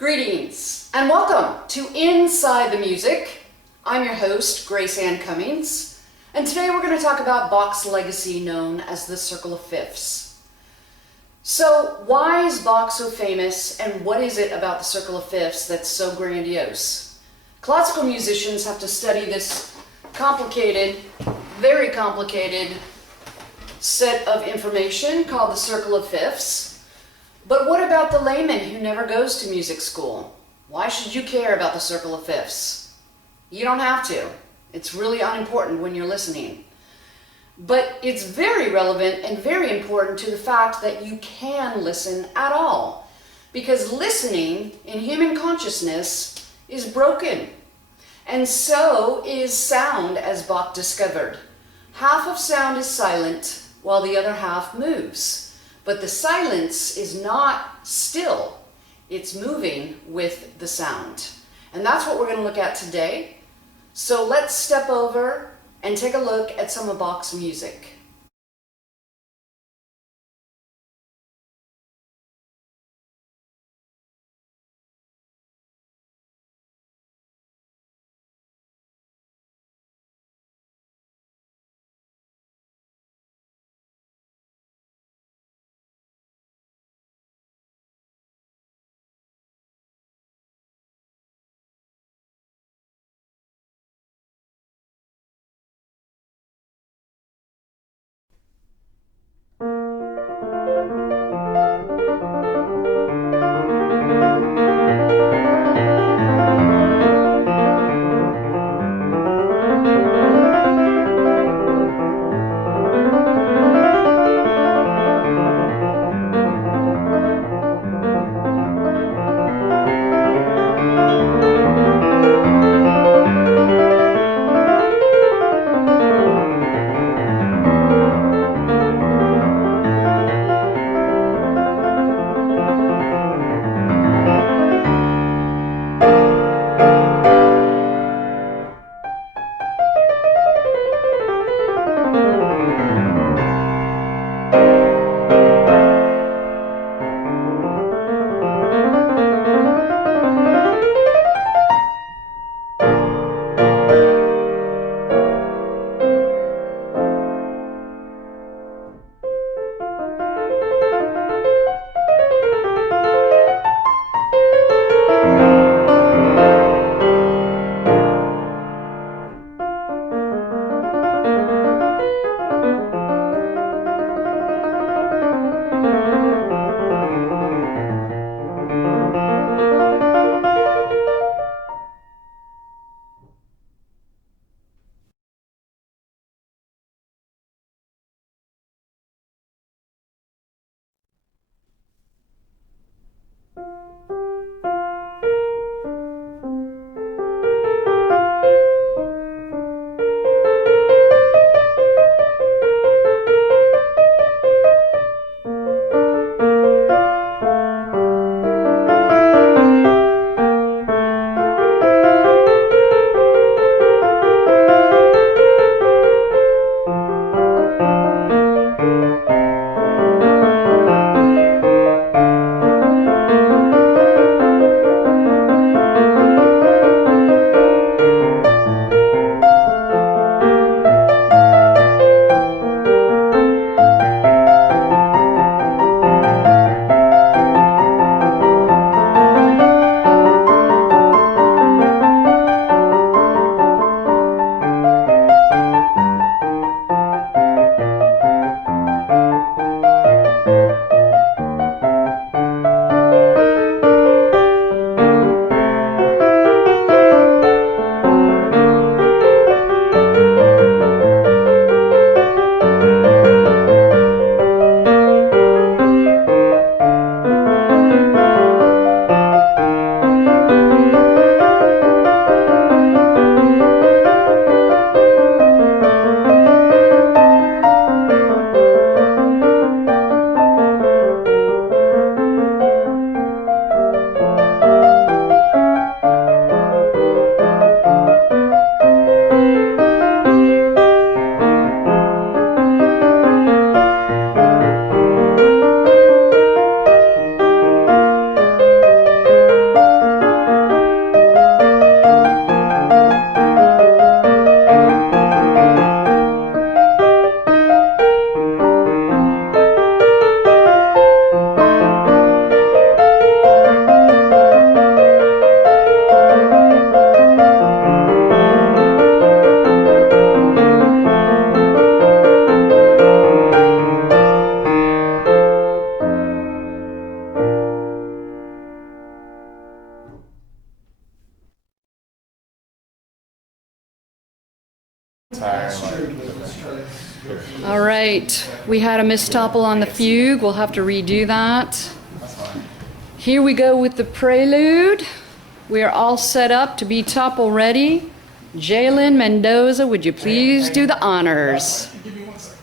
Greetings and welcome to Inside the Music. I'm your host, GraceANN Cummings, and today we're going to talk about Bach's legacy known as the Circle of Fifths. So why is Bach so famous, and what is it about the Circle of Fifths that's so grandiose? Classical musicians have to study this complicated, very complicated set of information called the Circle of Fifths. But what about the layman who never goes to music school? Why should you care about the Circle of Fifths? You don't have to. It's really unimportant when you're listening. But it's very relevant and very important to the fact that you can listen at all. Because listening in human consciousness is broken. And so is sound, as Bach discovered. Half of sound is silent while the other half moves. But the silence is not still, it's moving with the sound. And that's what we're going to look at today. So let's step over and take a look at some of Bach's music. right, we had a mistopple on the fugue. We'll have to redo that. Here we go with the prelude. We are all set up to be topple ready. Jalen Mendoza, would you please do the honors? Give me 1 second.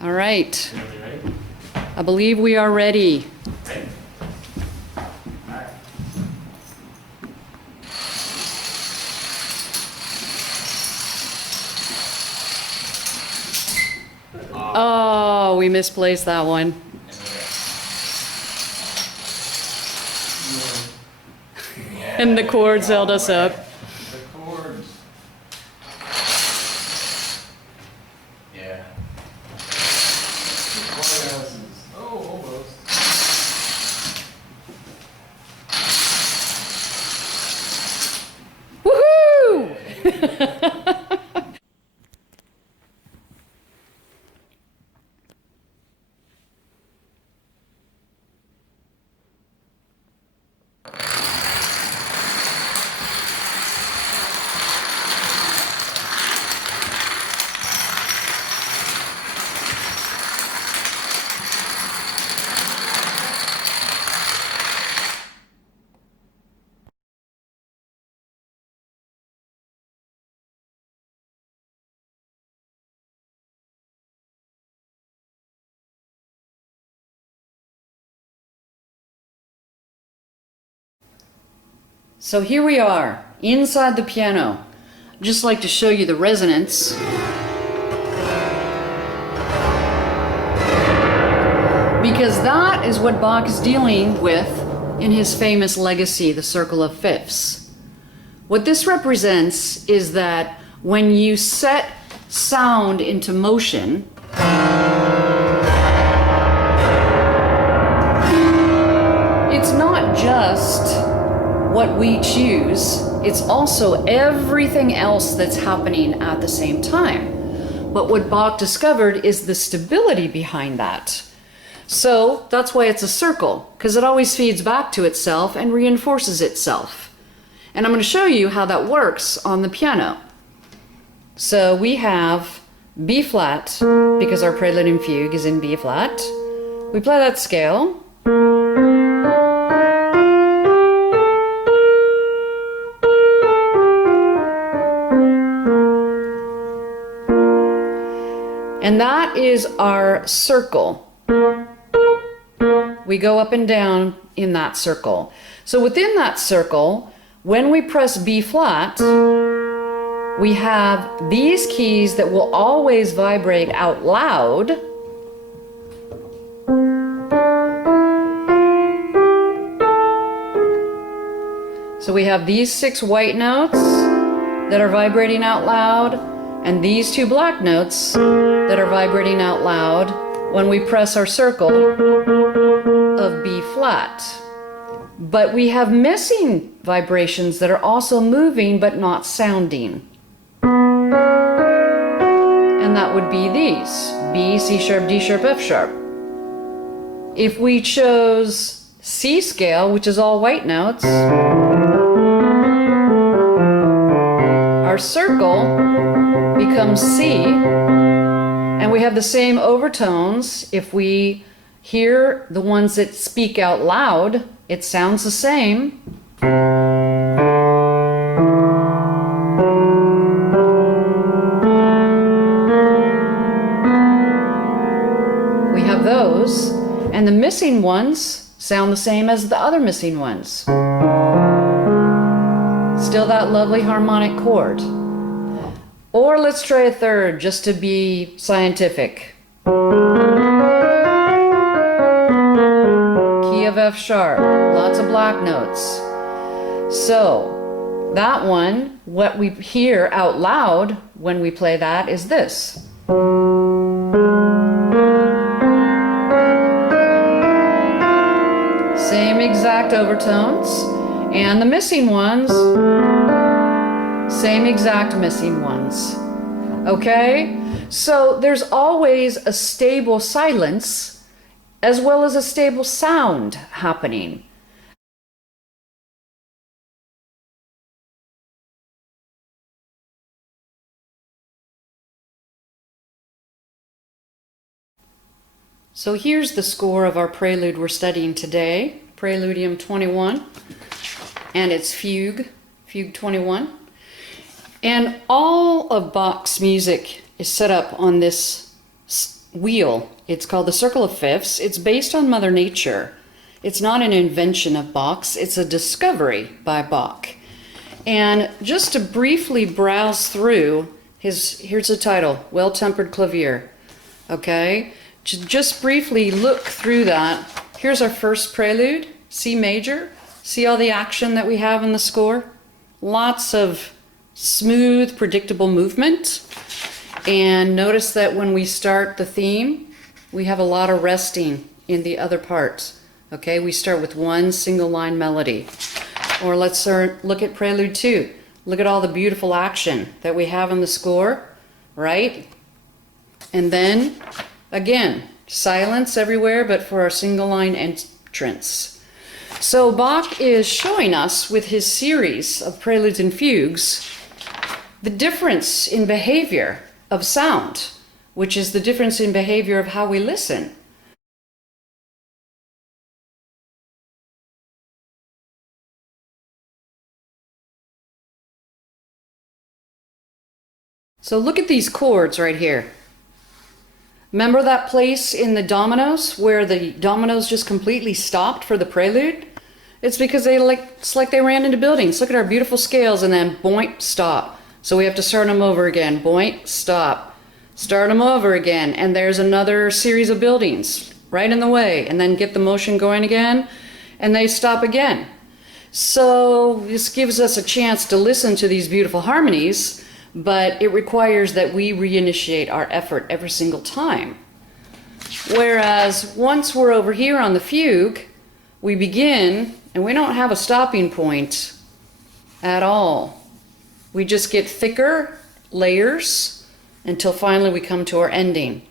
All right. I believe we are ready. Oh, we misplaced that one. And the chords held us up. The chords. Yeah. Oh, almost. Woohoo! So here we are, inside the piano. I'd just like to show you the resonance. Because that is what Bach is dealing with in his famous legacy, the circle of fifths. What this represents is that when you set sound into motion, it's not just what we choose, it's also everything else that's happening at the same time. But what Bach discovered is the stability behind that. So that's why it's a circle, because it always feeds back to itself and reinforces itself. And I'm going to show you how that works on the piano. So we have B flat, because our Prelude and Fugue is in B flat. We play that scale. And that is our circle. We go up and down in that circle. So within that circle, when we press B flat, we have these keys that will always vibrate out loud. So we have these 6 white notes that are vibrating out loud, and these 2 black notes that are vibrating out loud when we press our circle of B flat. But we have missing vibrations that are also moving but not sounding. And that would be these: B, C sharp, D sharp, F sharp. If we chose C scale, which is all white notes, our circle becomes C, and we have the same overtones. If we hear the ones that speak out loud, it sounds the same. We have those, and the missing ones sound the same as the other missing ones. Still that lovely harmonic chord. Or let's try a third, just to be scientific. Key of F sharp, lots of black notes. So that one, what we hear out loud when we play that is this. Same exact overtones, and the missing ones, same exact missing ones. Okay? So there's always a stable silence as well as a stable sound happening. So here's the score of our prelude we're studying today, Preludium 21, and it's Fugue, Fugue 21. And all of Bach's music is set up on this wheel. It's called the Circle of Fifths. It's based on Mother Nature. It's not an invention of Bach's, it's a discovery by Bach. And just to briefly browse through here's the title, Well-Tempered Clavier, okay? Just briefly look through that. Here's our first prelude, C major. See all the action that we have in the score? Lots of smooth, predictable movement. And notice that when we start the theme, we have a lot of resting in the other parts. Okay, we start with one single line melody. Or let's look at Prelude 2. Look at all the beautiful action that we have in the score, right? And then, again, silence everywhere but for our single line entrance. So Bach is showing us with his series of preludes and fugues the difference in behavior of sound, which is the difference in behavior of how we listen. So look at these chords right here. Remember that place in the dominos where the dominos just completely stopped for the prelude? It's because it's like they ran into buildings. Look at our beautiful scales and then boink, stop. So we have to start them over again. Boink, stop. Start them over again. And there's another series of buildings right in the way. And then get the motion going again. And they stop again. So this gives us a chance to listen to these beautiful harmonies, but it requires that we reinitiate our effort every single time. Whereas once we're over here on the fugue, we begin and we don't have a stopping point at all. We just get thicker layers until finally we come to our ending.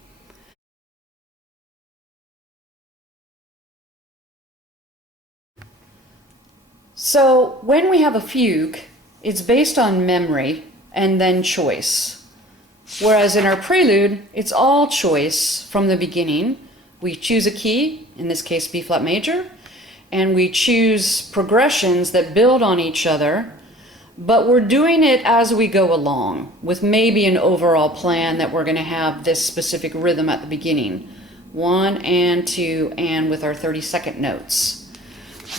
So when we have a fugue, it's based on memory and then choice. Whereas in our prelude, it's all choice from the beginning. We choose a key, in this case B flat major, and we choose progressions that build on each other, but we're doing it as we go along, with maybe an overall plan that we're going to have this specific rhythm at the beginning. 1 and 2 and with our 32nd notes.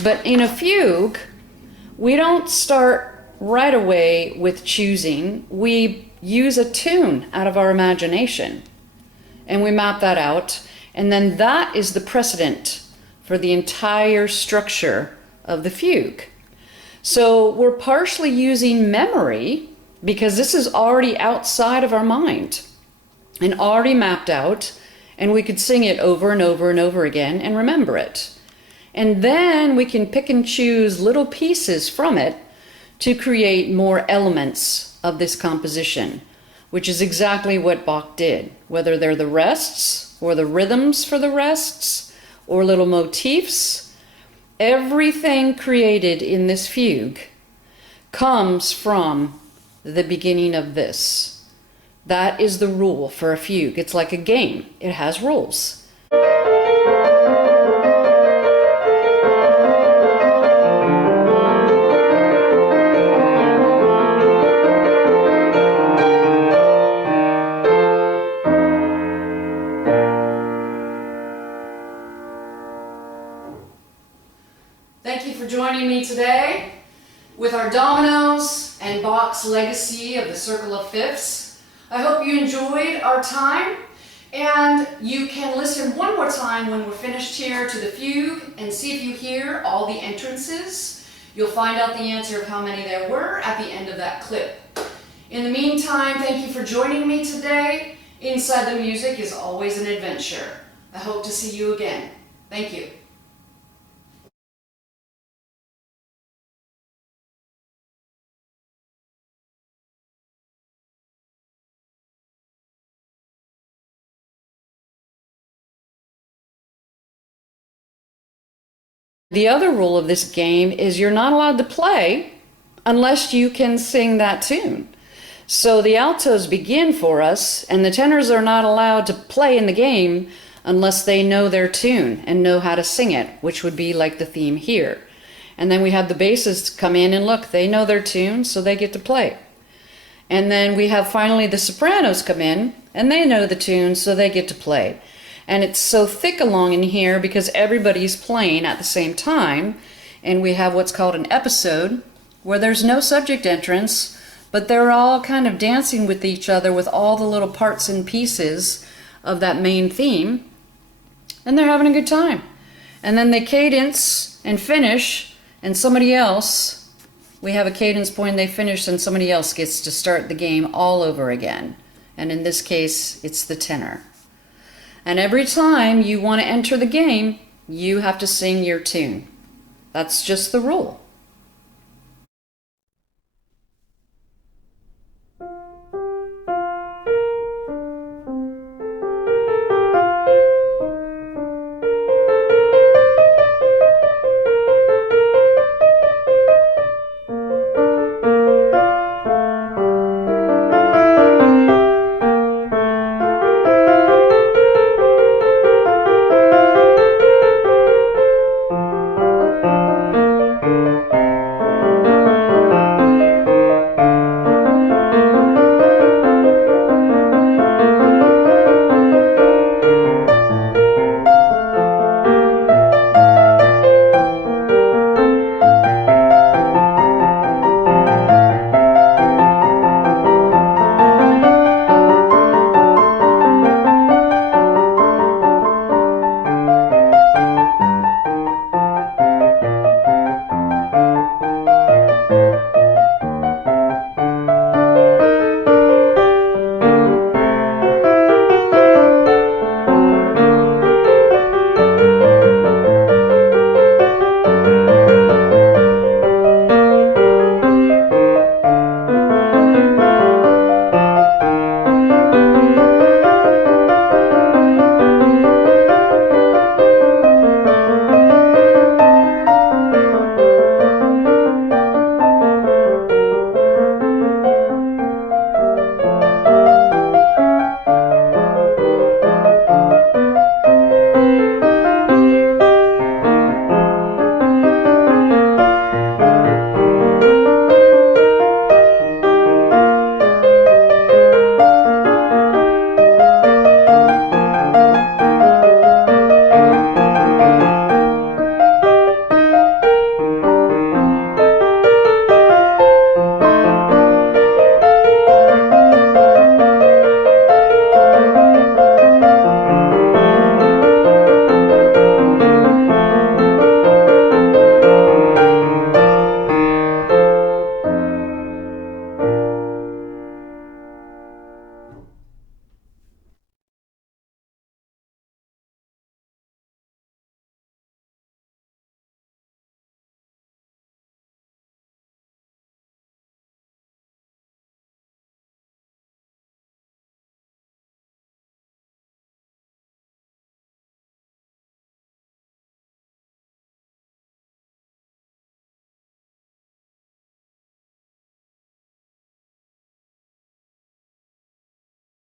But in a fugue, we don't start right away with choosing. We use a tune out of our imagination and we map that out, and then that is the precedent for the entire structure of the fugue. So we're partially using memory because this is already outside of our mind and already mapped out, and we could sing it over and over and over again and remember it. And then we can pick and choose little pieces from it to create more elements of this composition, which is exactly what Bach did. Whether they're the rests or the rhythms for the rests or little motifs, everything created in this fugue comes from the beginning of this. That is the rule for a fugue. It's like a game. It has rules. Thank you for joining me today with our dominos and Bach's legacy of the Circle of Fifths. I hope you enjoyed our time, and you can listen one more time when we're finished here to the fugue and see if you hear all the entrances. You'll find out the answer of how many there were at the end of that clip. In the meantime, thank you for joining me today. Inside the Music is always an adventure. I hope to see you again. Thank you. The other rule of this game is you're not allowed to play unless you can sing that tune. So the altos begin for us, and the tenors are not allowed to play in the game unless they know their tune and know how to sing it, which would be like the theme here. And then we have the bassists come in and look, they know their tune, so they get to play. And then we have finally the sopranos come in, and they know the tune, so they get to play. And it's so thick along in here because everybody's playing at the same time. And we have what's called an episode, where there's no subject entrance, but they're all kind of dancing with each other with all the little parts and pieces of that main theme. And they're having a good time. And then they cadence and finish, and somebody else, we have a cadence point, they finish, and somebody else gets to start the game all over again. And in this case, it's the tenor. And every time you want to enter the game, you have to sing your tune. That's just the rule.